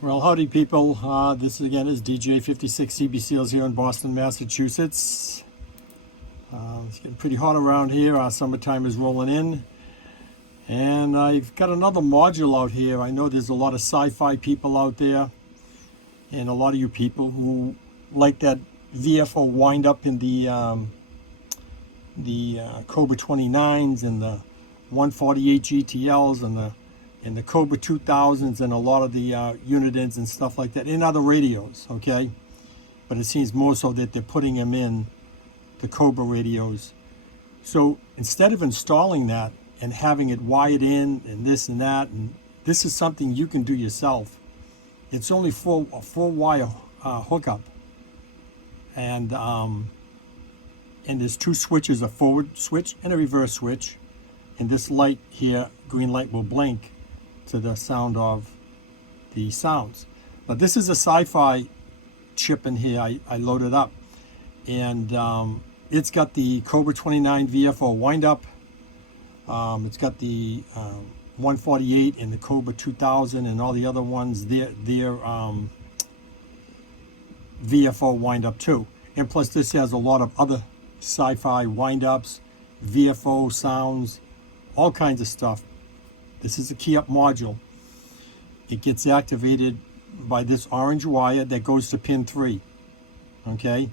Well, howdy people. This again is DJ 56 CB Seals here in Boston, Massachusetts. It's getting pretty hot around here. Our summertime is rolling in. And I've got another module out here. I know there's a lot of sci-fi people out there, and a lot of you people who like that VFO wind-up in the Cobra 29s and the 148 GTLs and the Cobra 2000s and a lot of the Unidens and stuff like that in other radios, okay? But it seems more so that they're putting them in the Cobra radios. So instead of installing that and having it wired in and this and that, and this is something you can do yourself. It's only a four wire hookup, and there's two switches, a forward switch and a reverse switch, and this light here, green light, will blink to the sound of the sounds. Now this is a SiFI chip in here. I loaded up, and it's got the Cobra 29 VFO wind-up. It's got the 148 and the Cobra 2000 and all the other ones. Their VFO wind-up too. And plus this has a lot of other SiFI wind-ups, VFO sounds, all kinds of stuff. This is a keyup module. It gets activated by this orange wire that goes to pin 3. Okay?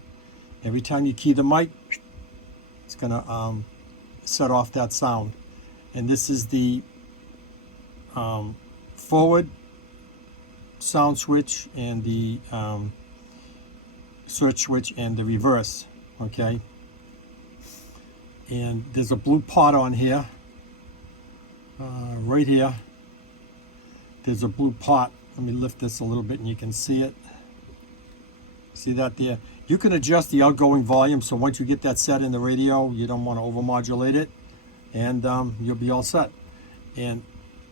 Every time you key the mic, it's going to set off that sound. And this is the forward sound switch and the search switch and the reverse. Okay? And there's a blue pot on here. Right here, there's a blue pot. Let me lift this a little bit and you can see it. See that there? You can adjust the outgoing volume, so once you get that set in the radio, you don't want to overmodulate it, and you'll be all set. And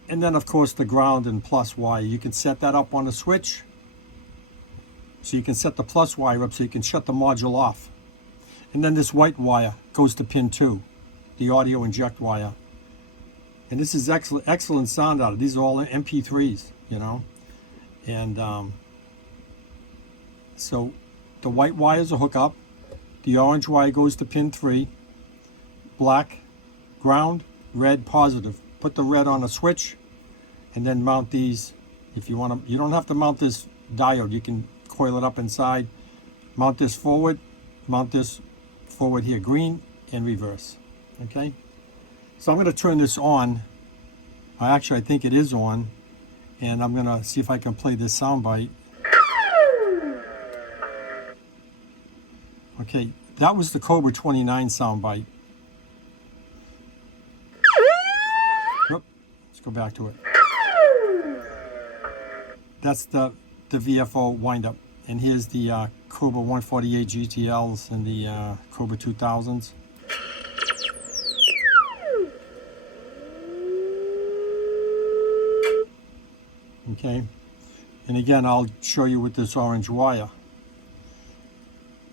then of course the ground and plus wire, you can set that up on the switch, so you can set the plus wire up so you can shut the module off. And then this white wire goes to pin 2, the audio inject wire. And this is excellent sound out of it. These are all MP3s, you know. And so the white wires are hook up. The orange wire goes to pin 3. Black, ground, red, positive. Put the red on a switch and then mount these. If you want to, you don't have to mount this diode. You can coil it up inside. Mount this forward here, green and reverse. Okay? So I'm going to turn this on. Actually, I think it is on. And I'm going to see if I can play this sound bite. Okay, that was the Cobra 29 sound bite. Oop, let's go back to it. That's the VFO windup. And here's the Cobra 148 GTLs and the Cobra 2000s. Okay, and again, I'll show you with this orange wire.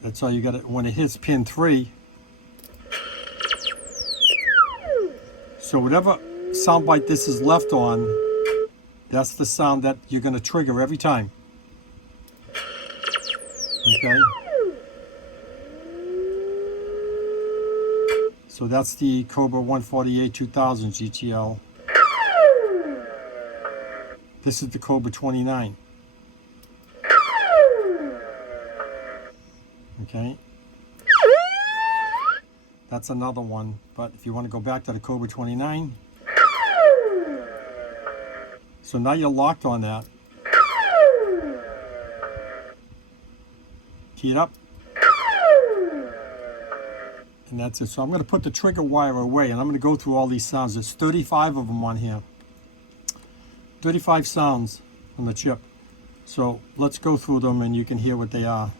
That's all you got. When it hits pin 3, so whatever soundbite this is left on, that's the sound that you're going to trigger every time. Okay. So that's the Cobra 148 2000 GTL. This is the Cobra 29. Okay. That's another one. But if you want to go back to the Cobra 29. So now you're locked on that. Key it up. And that's it. So I'm going to put the trigger wire away, and I'm going to go through all these sounds. There's 35 of them on here. 35 sounds on the chip. So let's go through them and you can hear what they are.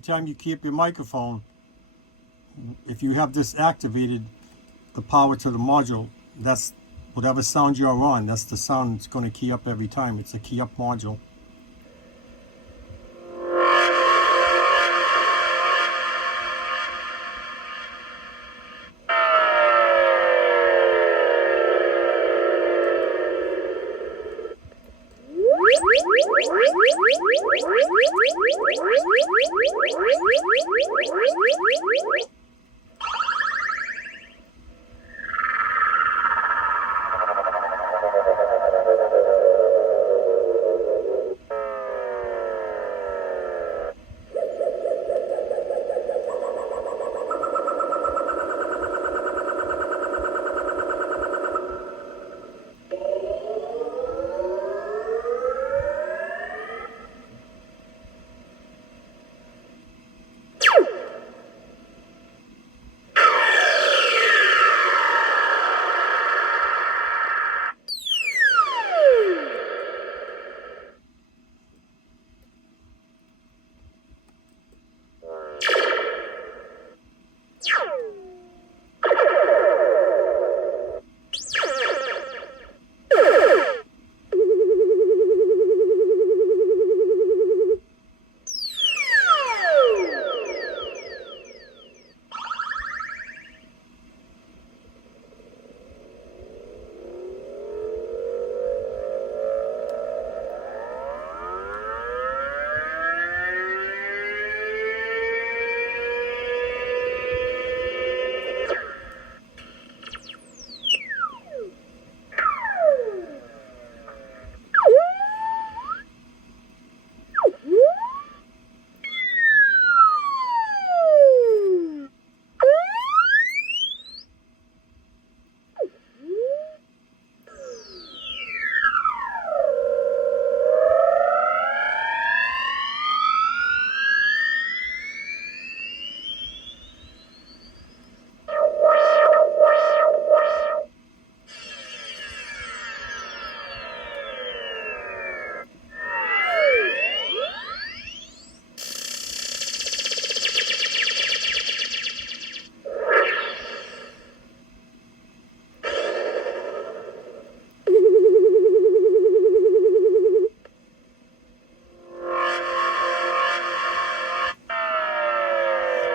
every time you key up your microphone, if you have this activated, the power to the module, that's whatever sound you're on, that's the sound it's going to key up every time. It's a key up module.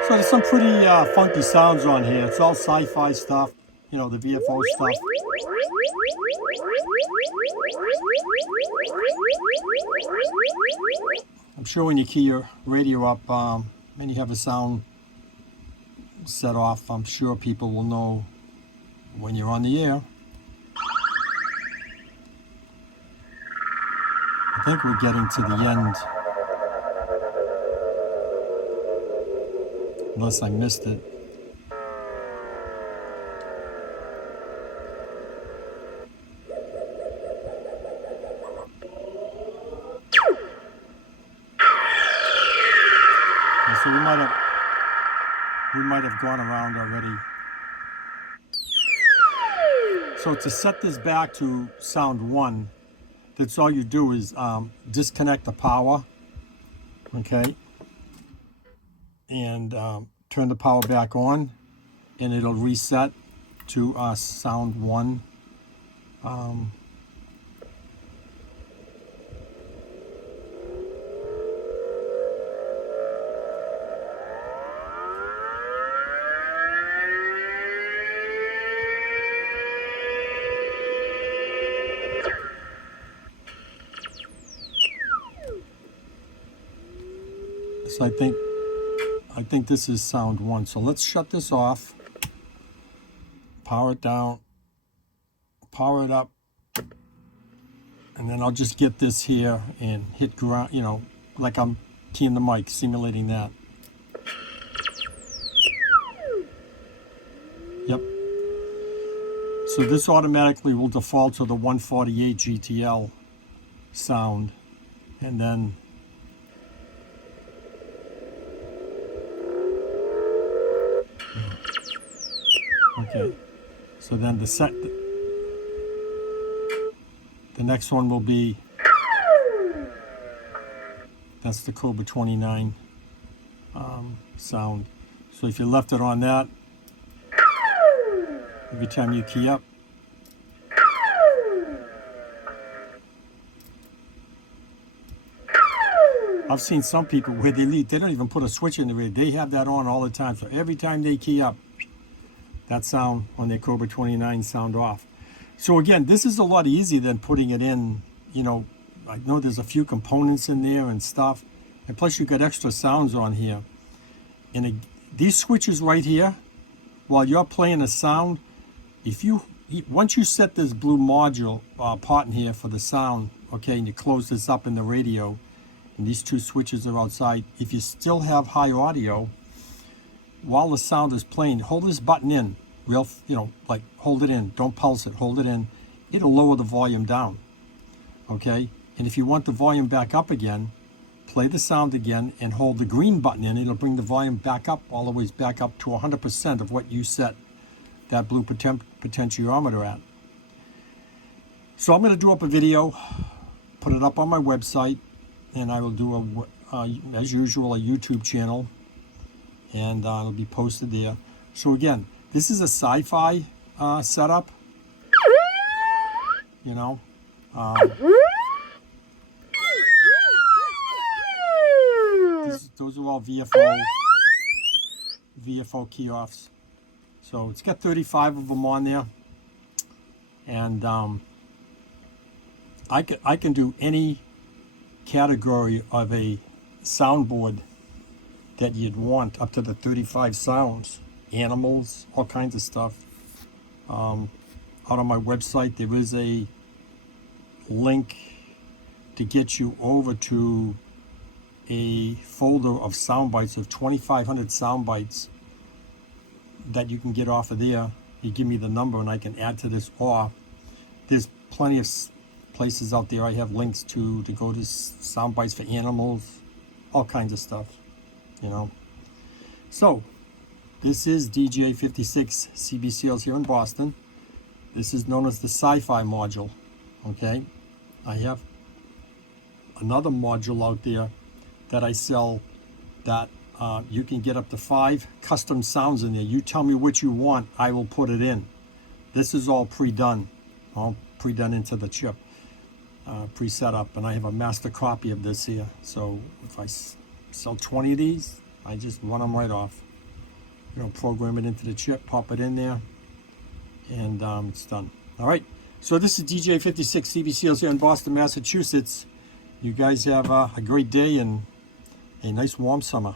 So there's some pretty funky sounds on here. It's all sci-fi stuff, you know, the VFO stuff. I'm sure when you key your radio up and you have a sound set off, I'm sure people will know when you're on the air. I think we're getting to the end. Unless I missed it. And so we might have gone around already. So to set this back to sound 1, that's all you do is disconnect the power, okay? And turn the power back on, and it'll reset to sound 1. So I think this is sound 1. So let's shut this off, power it down, power it up, and then I'll just get this here and hit ground, you know, like I'm keying the mic, simulating that. Yep. So this automatically will default to the 148 GTL sound, and then okay, so then the next one will be, that's the Cobra 29. sound. So if you left it on that, every time you key up, I've seen some people where they don't even put a switch in the radio. They have that on all the time. So every time they key up, that sound on their Cobra 29 sound off. So again, this is a lot easier than putting it in, you know, I know there's a few components in there and stuff. And plus you got extra sounds on here. And these switches right here, while you're playing a sound, once you set this blue module part in here for the sound, okay, and you close this up in the radio, and these two switches are outside, if you still have high audio, while the sound is playing, hold this button in, real, you know, like hold it in, don't pulse it, hold it in. It'll lower the volume down, okay? And if you want the volume back up again, play the sound again and hold the green button in. It'll bring the volume back up, all the way back up to 100% of what you set that blue potentiometer at. So I'm gonna do up a video, put it up on my website, and I will do, as usual, a YouTube channel, and it'll be posted there. So again, this is a SiFI setup, you know. Those are all VFO key-offs. So it's got 35 of them on there, and I can do any category of a soundboard that you'd want, up to the 35 sounds, animals, all kinds of stuff. Out on my website there is a link to get you over to a folder of sound bites of 2,500 sound bites that you can get off of there. You give me the number and I can add to this, or there's plenty of places out there I have links to go to sound bites for animals, all kinds of stuff, you know. So this is DJ56 CBCLs here in Boston. This is known as the SiFI module, okay? I have another module out there that I sell that you can get up to 5 custom sounds in there. You tell me what you want, I will put it in. This is all pre-done into the chip, pre-set up, and I have a master copy of this here. So if I sell 20 of these, I just run them right off. You know, program it into the chip, pop it in there, and it's done. All right, so this is DJ56 CBCLs here in Boston, Massachusetts. You guys have a great day and a nice warm summer.